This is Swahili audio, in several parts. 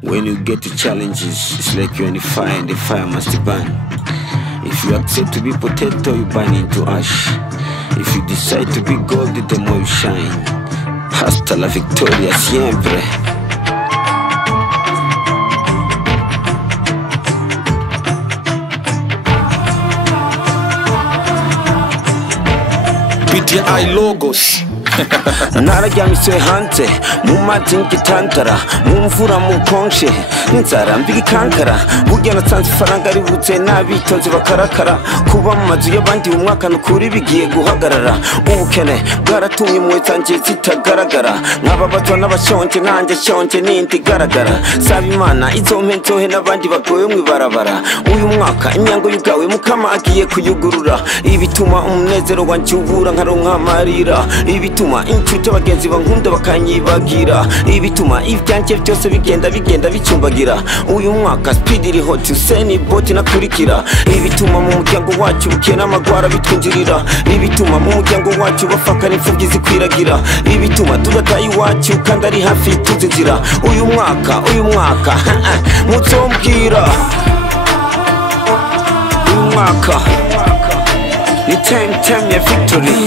When you get to challenges, it's like you're in a fire and the fire must burn. If you accept to be potato, you burn into ash. If you decide to be gold, the more you shine. Hasta la victoria siempre. PTI logos. Nararyamiswe hanze mu mazi nk'igitantara mu mvura mu konje n'inzara mbi ikankara burya nasanze ifaranga ribuze n'abitonze bakarakara kuba mu mazu y'abandi mu mwaka n'ukuri bigiye guhagarara ubukene bwaratumye impuhwe zanjye zitagaragara nk'ababazwa n'abashonje nanjye shonje n'indi igaragara saba Imana izompe nzohe n'abandi bagoye mu ibarabara uyu mwaka imyango yugawe Mukama agiye kuyugurura ibituma umunezero wanjye ubura nkaronka amarira ibituma inshuti abagenzi bankunda bakanyibagira ibituma ibyanjye byose bigenda bicumbagira uyu mwaka speed iri hot Usain Bolt nakurikira ibituma mu muryango wacu bukena amagwara bitwinjirira ibituma mu muryango wacu bafakana imfubyi zikwiragira ibituma tudataye iwacu kandi ari hafi tuzinzira uyu mwaka muzombwira uyu mwaka ni time ya victory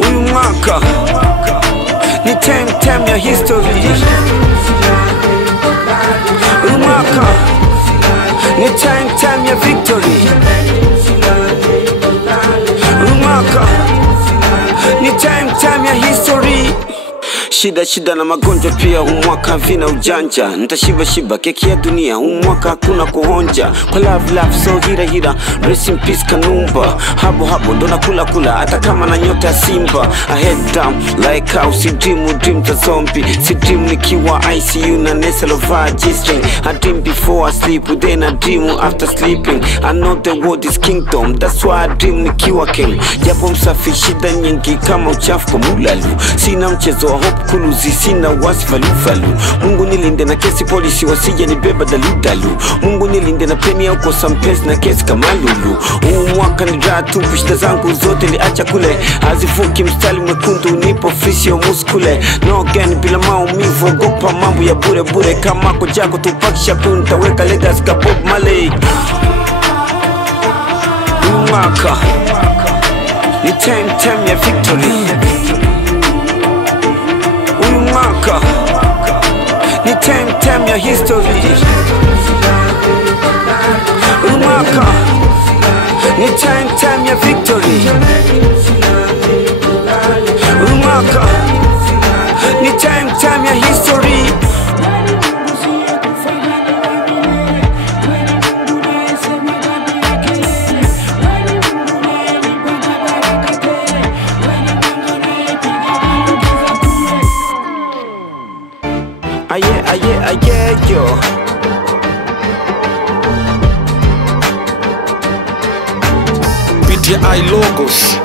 uyu mwaka ni time ya history uyu mwaka ni time ya victory uyu mwaka ni time ya history Shida na magonjwa pia umwaka vina ujanja Nitashiba keki ya dunia umwaka hakuna kuhonja Kwa love so hira Rest in peace Kanumba Habo ndo nakula hata kama na nyota ya Simba I head down like how si dream za zombie Si dream nikiwa ICU na Nesalova G-string I dream before I sleep then I dream after sleeping I know the world is kingdom That's why I dream nikiwa king Japo msafi shida nyingi kama uchafu kwa mulalu Sina mchezo wa hope kuluzi sina wasi valu Mungu nilinde na kesi polisi wasije nibeba dalu Mungu nilinde na peni ya ukosa mpenzi na kesi kama lulu mwaka ni ratu shida zangu zote liacha kule Hazifuki mstali mwekundu nipo fisio muskule No again bila maumivu ogopa mambo ya bure Kama kojako tupakisha nitaweka legacy ka Bob Marley mwaka ni time ya victory uyu mwaka ni time ya history uyu mwaka ni time ya victory uyu mwaka ni time ya history Aye, yo. PTI logos.